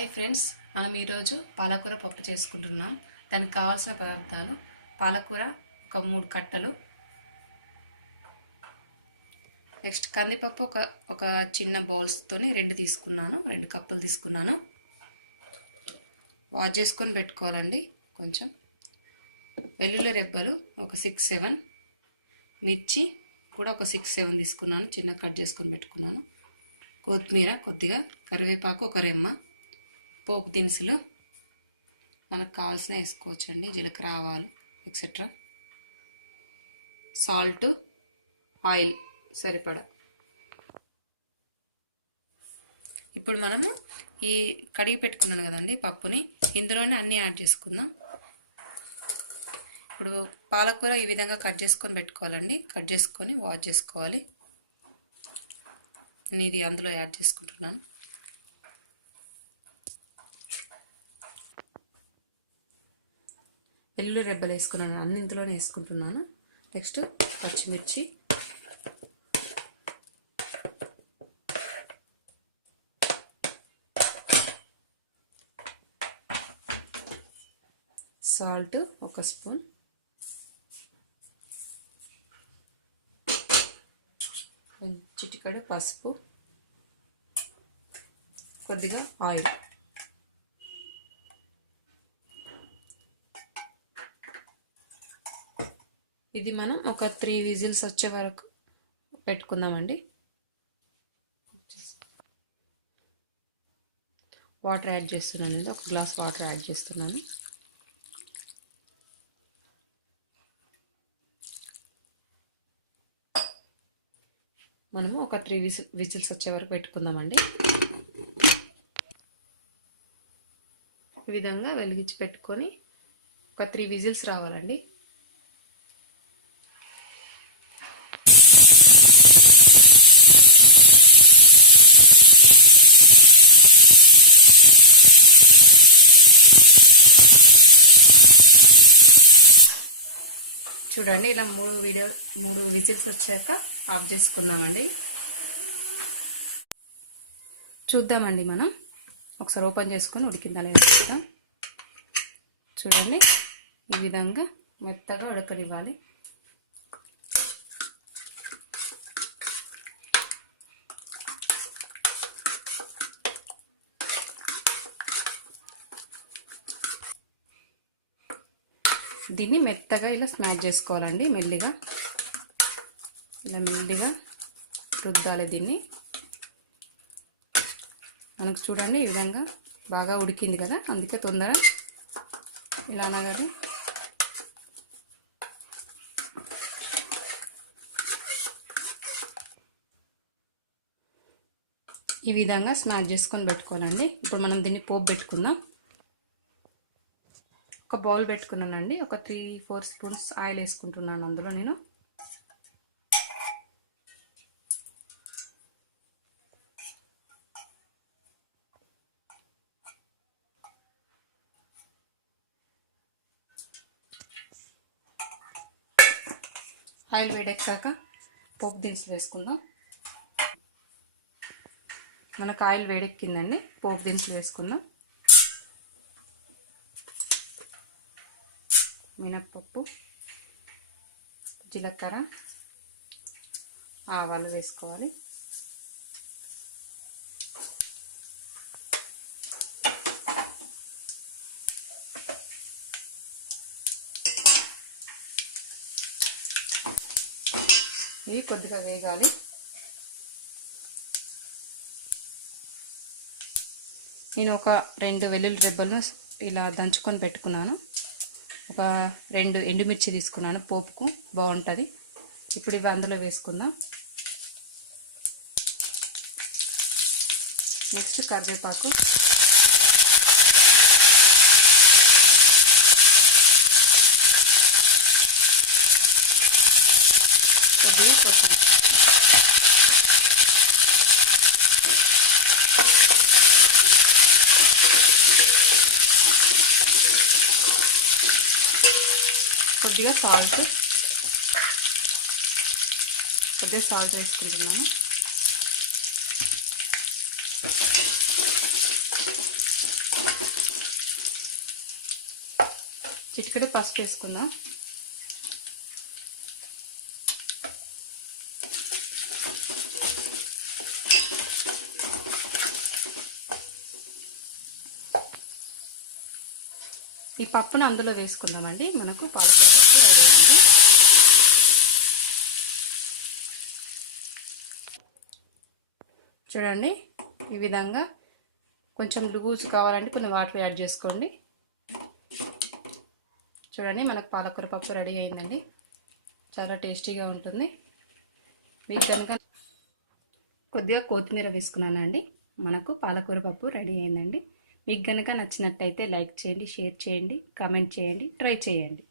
Hi friends మనం ఈరోజు పాలకూర పప్పు చేసుకుంటున్నాం. దానికి కావాల్సిన పదార్థాలు పాలకూర ఒక మూడు కట్టలు. నెక్స్ట్ కందిపప్పు ఒక ఒక చిన్న బౌల్స్తోని రెండు తీసుకున్నాను రెండు కప్పులు తీసుకున్నాను. వాష్ చేసుకొని పెట్టుకోవాలండి కొంచెం. వెల్లుల్లి రెబ్బలు ఒక సిక్స్ సెవెన్. మిర్చి కూడా ఒక సిక్స్ సెవెన్ తీసుకున్నాను చిన్న కట్ చేసుకొని పెట్టుకున్నాను. కొత్తిమీర కొద్దిగా కరివేపాకు ఒక రెమ్మ. పోపు దినుసులు మనకు కావాల్సిన వేసుకోవచ్చండి. జీలకర్ర ఆవాలు ఎక్సెట్రా సాల్ట్ ఆయిల్ సరిపడా. ఇప్పుడు మనము ఈ కడిగి పెట్టుకున్నాను కదండి పప్పుని. ఇందులోనే అన్నీ యాడ్ చేసుకుందాం. ఇప్పుడు పాలకూర ఈ విధంగా కట్ చేసుకొని పెట్టుకోవాలండి. కట్ చేసుకొని వాష్ చేసుకోవాలి. నేను ఇది అందులో యాడ్ చేసుకుంటున్నాను. వెల్లుల్లి రెబ్బలు వేసుకున్నాను. అన్ని వేసుకుంటున్నాను. నెక్స్ట్ పచ్చిమిర్చి. సాల్ట్ ఒక స్పూన్. చిటికడ పసుపు. కొద్దిగా ఆయిల్. ఇది మనం ఒక త్రీ విజిల్స్ వచ్చే వరకు పెట్టుకుందామండి. వాటర్ యాడ్ చేస్తున్నాను అండి. ఒక గ్లాస్ వాటర్ యాడ్ చేస్తున్నాను. మనము ఒక త్రీ విజిల్ విజిల్స్ వచ్చే వరకు పెట్టుకుందామండి. ఈ విధంగా వెలిగించి పెట్టుకొని ఒక త్రీ విజిల్స్ రావాలండి. చూడండి ఇలా మూడు వీడియో మూడు విజిల్స్ వచ్చాక ఆఫ్ చేసుకుందామండి. చూద్దామండి మనం. ఒకసారి ఓపెన్ చేసుకొని ఉడికిందా లేదా చూద్దాం. చూడండి ఈ విధంగా మెత్తగా ఉడకనివ్వాలి. దీన్ని మెత్తగా ఇలా స్మాష్ చేసుకోవాలండి మెల్లిగా. ఇలా మెల్లిగా రుద్దాలి దీన్ని. మనకు చూడండి ఈ విధంగా బాగా ఉడికింది కదా అందుకే తొందర ఇలా అనగానే. ఈ విధంగా స్నాక్ చేసుకొని పెట్టుకోవాలండి. ఇప్పుడు మనం దీన్ని పోపు పెట్టుకుందాం. ఒక బౌల్ పెట్టుకున్నానండి. ఒక త్రీ ఫోర్ స్పూన్స్ ఆయిల్ వేసుకుంటున్నాను అందులో నేను. ఆయిల్ వేడెక్కాక పోపు దినుసులు వేసుకుందాం. మనకు ఆయిల్ వేడెక్కిందండి. పోపు దినుసులు వేసుకుందాం. మినప్పప్పు జీలకర్ర ఆవాలు వేసుకోవాలి. ఇవి కొద్దిగా వేగాలి. నేను ఒక రెండు వెల్లుల్లి రెబ్బలను ఇలా దంచుకొని పెట్టుకున్నాను. ఒక రెండు ఎండుమిర్చి తీసుకున్నాను పోపుకు. బాగుంటుంది. ఇప్పుడు ఇవి అందులో వేసుకుందాం. నెక్స్ట్ కరివేపాకు. కొద్దిగా కొత్తిమీర. కొద్దిగా సాల్ట్ కొద్దిగా సాల్ట్ వేసుకుంటున్నాను. చిటికడే పసుపు వేసుకుందాం. ఈ పప్పును అందులో వేసుకుందామండి. మనకు పాలకూర పప్పు రెడీ అయింది. చూడండి ఈ విధంగా కొంచెం లూజ్ కావాలంటే కొన్ని వాటర్ యాడ్ చేసుకోండి. చూడండి మనకు పాలకూర పప్పు రెడీ అయిందండి. చాలా టేస్టీగా ఉంటుంది. మీకు కనుక కొద్దిగా కొత్తిమీర వేసుకున్నానండి. మనకు పాలకూర పప్పు రెడీ అయిందండి. మీకు కనుక నచ్చినట్టయితే లైక్ చేయండి షేర్ చేయండి కామెంట్ చేయండి ట్రై చేయండి.